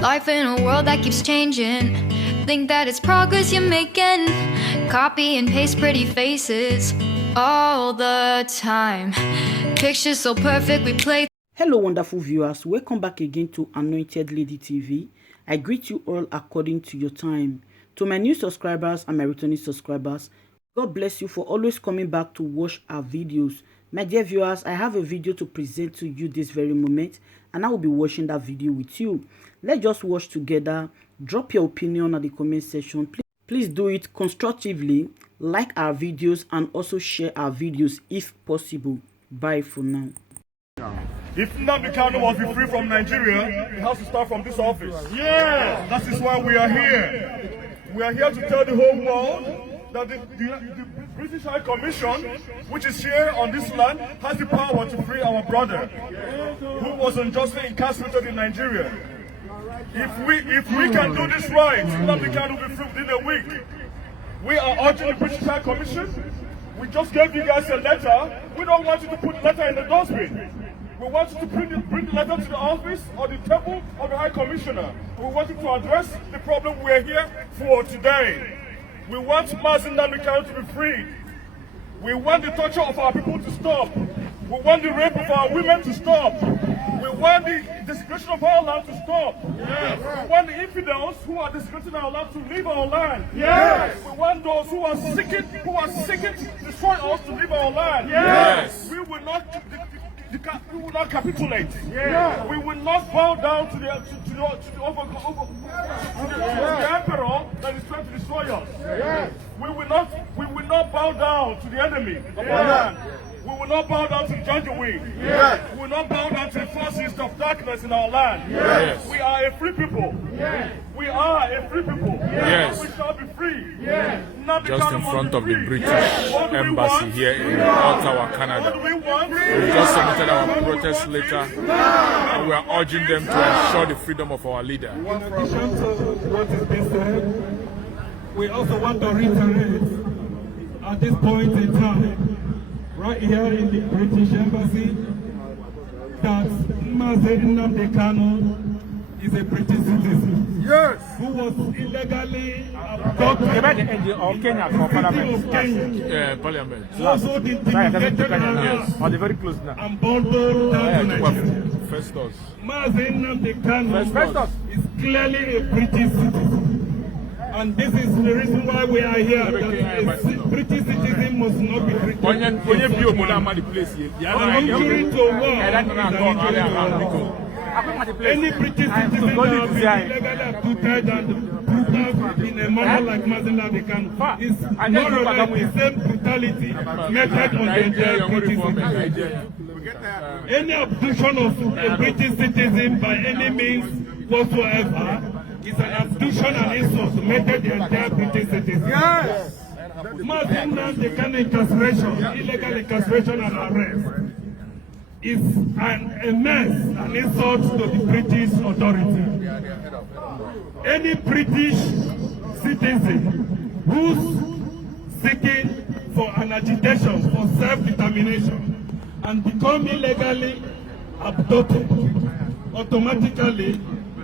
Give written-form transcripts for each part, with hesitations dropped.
Life in a world that keeps changing. Think that it's progress you're making. Copy and paste pretty faces all the time. Pictures so perfect we play. Hello wonderful viewers, welcome back again to Anointed Lady TV. I greet you all according to your time. To my new subscribers and my returning subscribers, God bless you for always coming back to watch our videos. My dear viewers, I have a video to present to you this very moment, and I will be watching that video with you. Let's just watch together. Drop your opinion at the comment section. Please do it constructively. Like our videos and also share our videos if possible. Bye for now. If Nnamdi Kanu wants to be free from Nigeria, it has to start from this office. Yeah, that is why we are here. We are here to tell the whole world that the British High Commission, which is here on this land, has the power to free our brother who was unjustly incarcerated in Nigeria. If we can do this right, Nnamdi Kanu will be free within a week. We are urging the British High Commission. We just gave you guys a letter. We don't want you to put the letter in the dustbin. We want you to bring the letter to the office or the table of the High Commissioner. We want you to address the problem we're here for today. We want Mazi Nnamdi Kanu to be freed. We want the torture of our people to stop. We want the rape of our women to stop. We want the desecration of our land to stop. Yes. We want the infidels who are desecrating our land to leave our land. Yes. We want those who are seeking to destroy us to leave our land. Yes. We will not capitulate. Yes. We will not bow down to the emperor that is trying to destroy us. Yes. We will not bow down to the enemy of our land. We will not bow down to the Janjaweed. Yes. We will not bow down to the forces of darkness in our land. Yes. We are a free people. Yes. We are a free people. Yes. We shall be free. Yes. Just in front of the British Embassy here in Ottawa, Canada. We just submitted our protest letter and we are urging them to ensure the freedom of our leader. In addition to what is being said, we also want to reiterate at this point in time, right here in the British Embassy, that Mazi Nnamdi Kanu is a British citizen. Yes. Who was illegally abducted in the Kenya for Parliament. Parliament. Also intimidated Are they very close now? and bundled down to Nigeria. Festus. Mazi Nnamdi Kanu is clearly a British citizen. And this is the reason why we are here. That a British citizen must not be treated on injury to war. Any British citizen that has been illegally abducted and brutal in a manner like Mazi Nnamdi Kanu is more or less the same brutality meted on the entire British citizen. Any abduction of a British citizen by any means whatsoever is an abduction and insult meted the entire British citizen. Yes! Mazi Nnamdi Kanu incarceration, illegal incarceration and arrest is a mess, an insult to the British authority. Any British citizen who's seeking for an agitation for self-determination and become illegally abducted automatically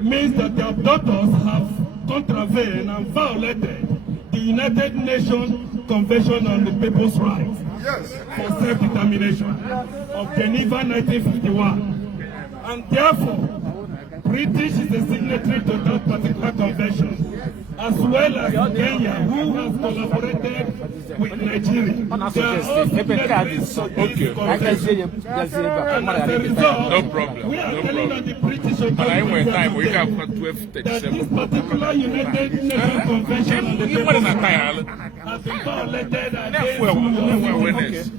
means that the abductors have contravened and violated the United Nations Convention on the People's Rights for Self-Determination of Geneva 1951. And therefore, British is a signatory to that particular convention, as well as Kenya, who has collaborated with Nigeria. They are all signatories of this convention. And as a result, no problem. We are telling on the British authorities that this particular United Nations Convention on the People's Rights has been violated against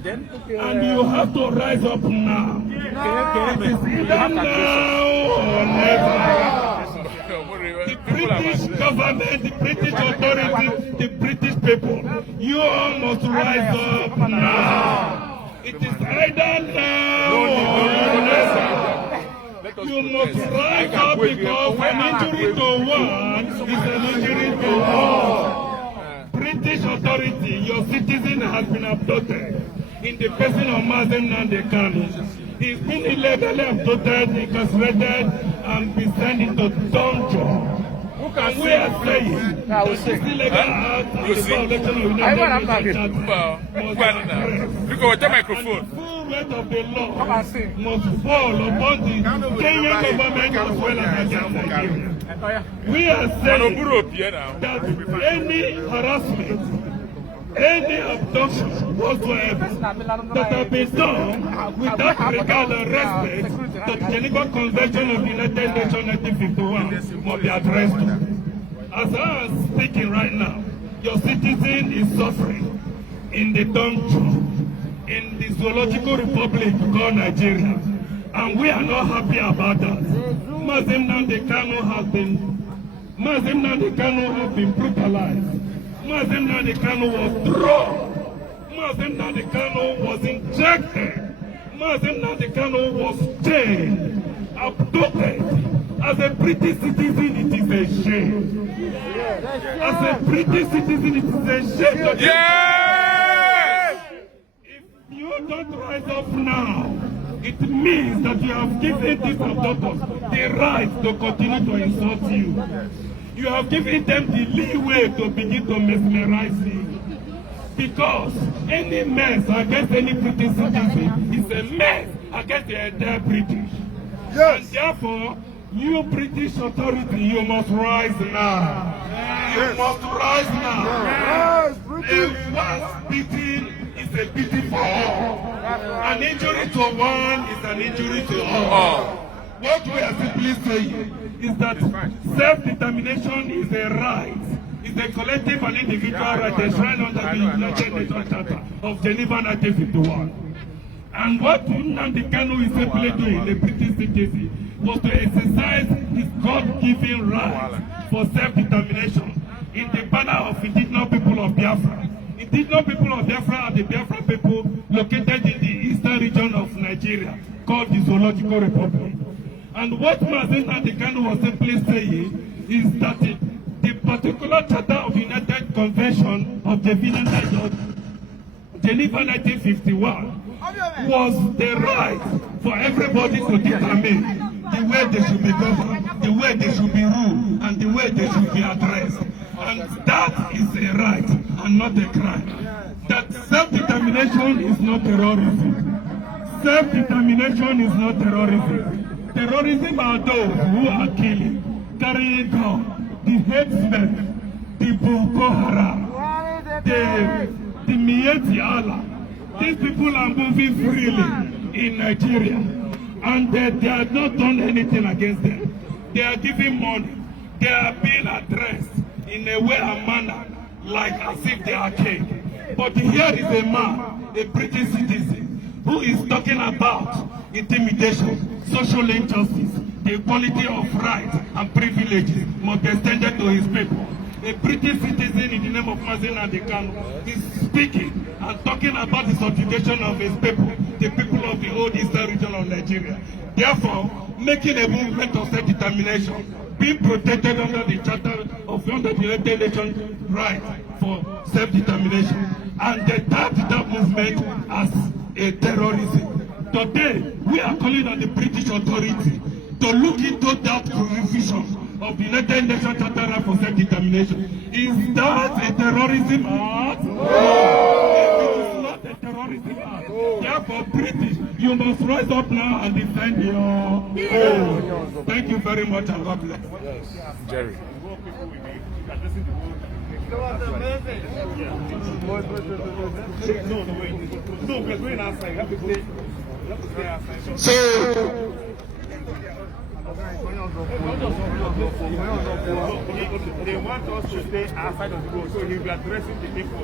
you, and you have to rise up now. It is either now or never. The British government, the British authority, the British people, you all must rise up now. It is either now or never. You must rise up because an injury to one is an injury to all. British authority, your citizen has been abducted in the person of Mazi Nnamdi Kanu. He's been illegally abducted, incarcerated, and be sent into dungeon. And we are saying that this illegal act and the violation of United Nations Look at the microphone. full weight of the law must fall upon the Kenyan government as well as against Nigeria. We are saying that any harassment, any abduction whatsoever that have been done without regard and respect to the Geneva Convention of the United Nations 1951 must be addressed. As I am speaking right now, your citizen is suffering in the dungeon, in the zoological republic called Nigeria, and we are not happy about that. Mazim Nnamdi Kanu has been brutalized. Mazim Nnamdi Kanu was drugged. Mazim Nnamdi Kanu was injected. Mazim Nnamdi Kanu was jailed, abducted. As a British citizen, it is a shame. As a British citizen, it is a shame. Yes! If you don't rise up now, it means that you have given these abductors the right to continue to insult you. You have given them the leeway to begin to mesmerize you. Because any mess against any British citizen is a mess against the entire British. Yes. And therefore, you British authority, you must rise now. You must rise now. Yes, British. A once beating is a beating for all. An injury to one is an injury to all. What we are simply saying is that self-determination is a right. It's a collective and individual right enshrined under the United Nations Charter of Geneva 1951. And what Nnamdi Kanu is simply doing, the British citizen, was to exercise his God-given right for self-determination in the banner of indigenous people of Biafra. Indigenous people of Biafra are the Biafra people located in the eastern region of Nigeria, called the Zoological Republic. And what Mazim Nnamdi Kanu was simply saying is that the particular charter of the United Convention of Geneva 1951 was the right for everybody to determine the way they should be governed, the way they should be ruled, and the way they should be addressed. And that is a right and not a crime. That self-determination is not terrorism. Self-determination is not terrorism. Terrorism are those who are killing, carrying guns, the headsmen, the Boko Haram, the Miyetti Allah. These people are moving freely in Nigeria, and they have not done anything against them. They are giving money. They are being addressed in a way and manner like as if they are king. But here is a man, a British citizen, who is talking about intimidation, social injustice, the equality of rights and privileges must be extended to his people. A British citizen in the name of Mazim Nnamdi Kanu is speaking and talking about the subjugation of his people, the people of the old eastern region of Nigeria. Therefore, making a movement of self-determination, being protected under the Charter of the United Nations right for self-determination, and they tagged that movement as a terrorism. Today, we are calling on the British authority to look into that provision of the United Nations Charter right for self-determination. Is that a terrorism act? No. It is not a terrorism act. Therefore, British, you must rise up now and defend your own. Thank you very much and God bless. Jerry. No, we're going outside. You have to stay outside. So, they want us to stay outside of the road, so he'll be addressing the people.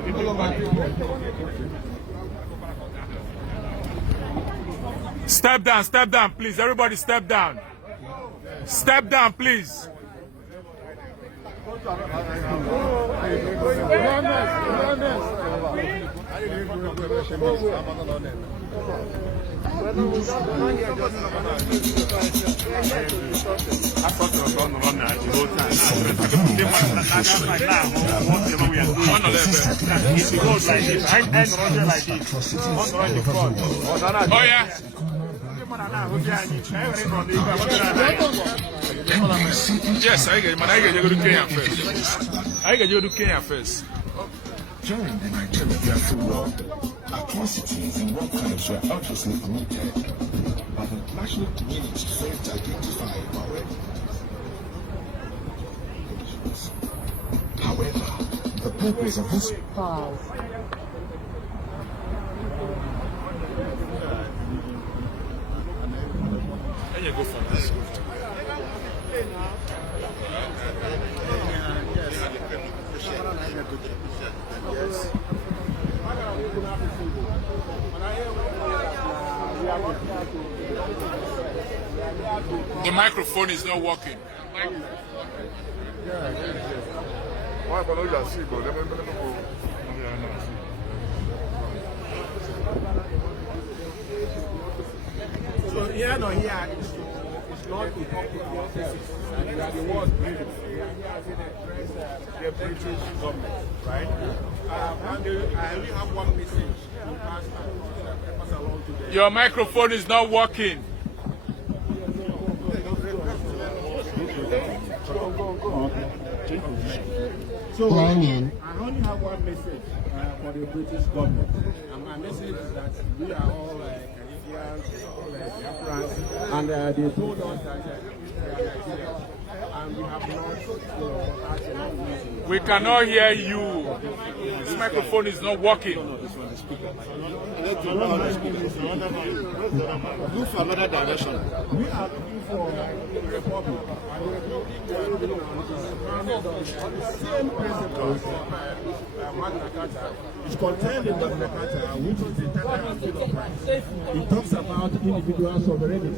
Step down, please. Everybody step down. Step down, please. Oh yeah. Yes, I get go to Kenya first. I get you to Kenya first. During the Nigerian Biafra War, atrocities in war crimes were obviously committed, but the national community failed to identify our. However, the purpose of this And you go from this. Yes. The microphone is not working. Why but you just see, but let me go. So here no here it's not to talk to our offices. And we are the ones doing it. We are here to address the British government, right? I only have one message to pass along to them. Your microphone is not working. So I only have one message for the British government. And my message is that we are all Canadians, all Biafrans, and they told us that we are Nigerians. And we have not asked enough reason. We cannot hear you. This microphone is not working. Look for another direction. We are looking for the Republic. And we are looking on the same principles of Magna Carta. It's contained in Magna Carta, which is the Charter Bill of Rights. It talks about individual sovereignty.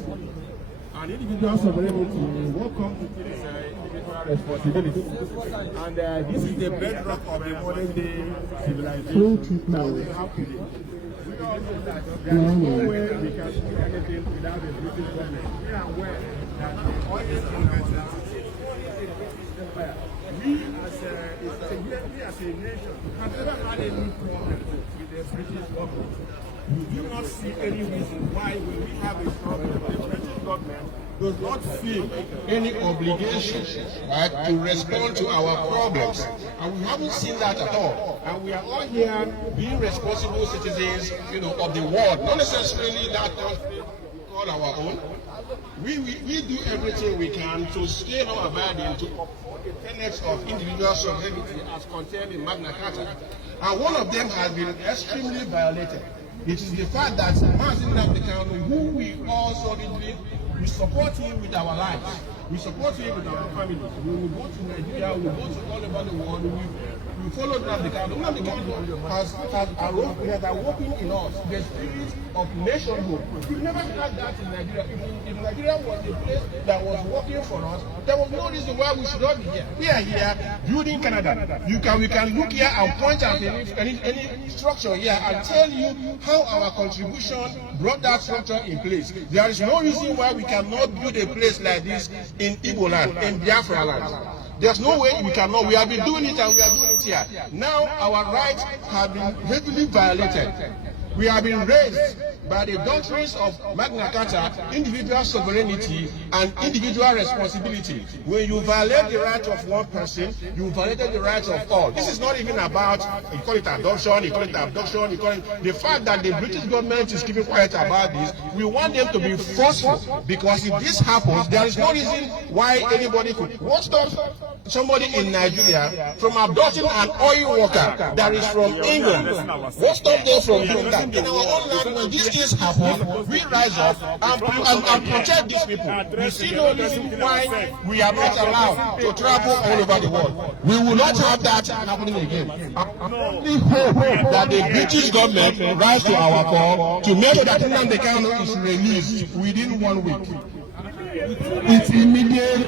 And individual sovereignty will come to this individual responsibility. And this is the bedrock of the modern day civilization that we have today. There is no way we can do anything without the British government. We are aware that the oil industry, we as a nation have never had any problem with the British government. We do not see any reason why when we have a problem, the British government does not feel any obligation, right, to respond to our problems. And we haven't seen that at all. And we are all here being responsible citizens, of the world, not necessarily that country we call our own. We do everything we can to scale our burden to uphold the tenets of individual sovereignty as contained in Magna Carta. And one of them has been extremely violated. It is the fact that Martin Nnamdi Kanu, who we all solidly, we support him with our lives. We support him with our families. We will go to Nigeria, we will go to all over the world. We follow Nnamdi Kanu. Nnamdi Kanu has awoken in us the spirit of nationhood. We never had that in Nigeria. If Nigeria was the place that was working for us, there was no reason why we should not be here. We are here building Canada. We can look here and point at any structure here and tell you how our contribution brought that structure in place. There is no reason why we cannot build a place like this in Igbo land, in Biafra land. There's no way we cannot. We have been doing it and we are doing it here. Now our rights have been heavily violated. We have been raised by the doctrines of Magna Carta, individual sovereignty and individual responsibility. When you violate the right of one person, you violated the rights of all. This is not even about, you call it adoption, you call it abduction, you call it the fact that the British government is keeping quiet about this. We want them to be forceful, because if this happens, there is no reason why anybody could. What stops somebody in Nigeria from abducting an oil worker that is from England? What stops them from doing that? In our own land, when these things happen, we rise up and protect these people. We see no reason why we are not allowed to travel all over the world. We will not have that happening again. I only hope that the British government rise to our call to make sure that Nnamdi Kanu is released within 1 week. It's immediate.